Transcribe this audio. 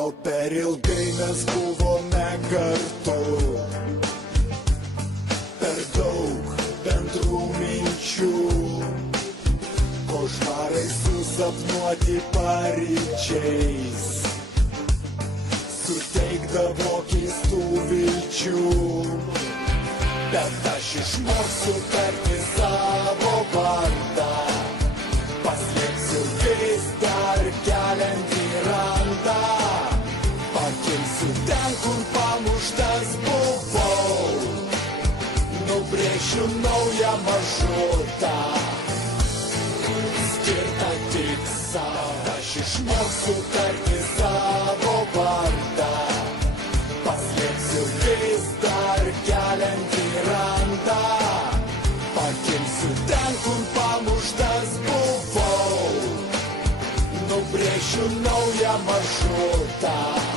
Gal per ilgai mes buvome kartu, per daug bendrų minčių, košmarai susapnuoti paryčiais suteikdavo keistų vilčių. Bet aš išmoksiu tarti savo vardą, paslėpsiu vis dar keliantį randą, pakilsiu ten, kur pamuštas buvau, nubrėšiu naują maršrutą, skirtą tik sau. Aš išmoksiu tarti savo vardą, paslėpsiu vis dar keliantį randą, pakilsiu ten, kur pamuštas buvau, nubrėšiu naują maršrutą.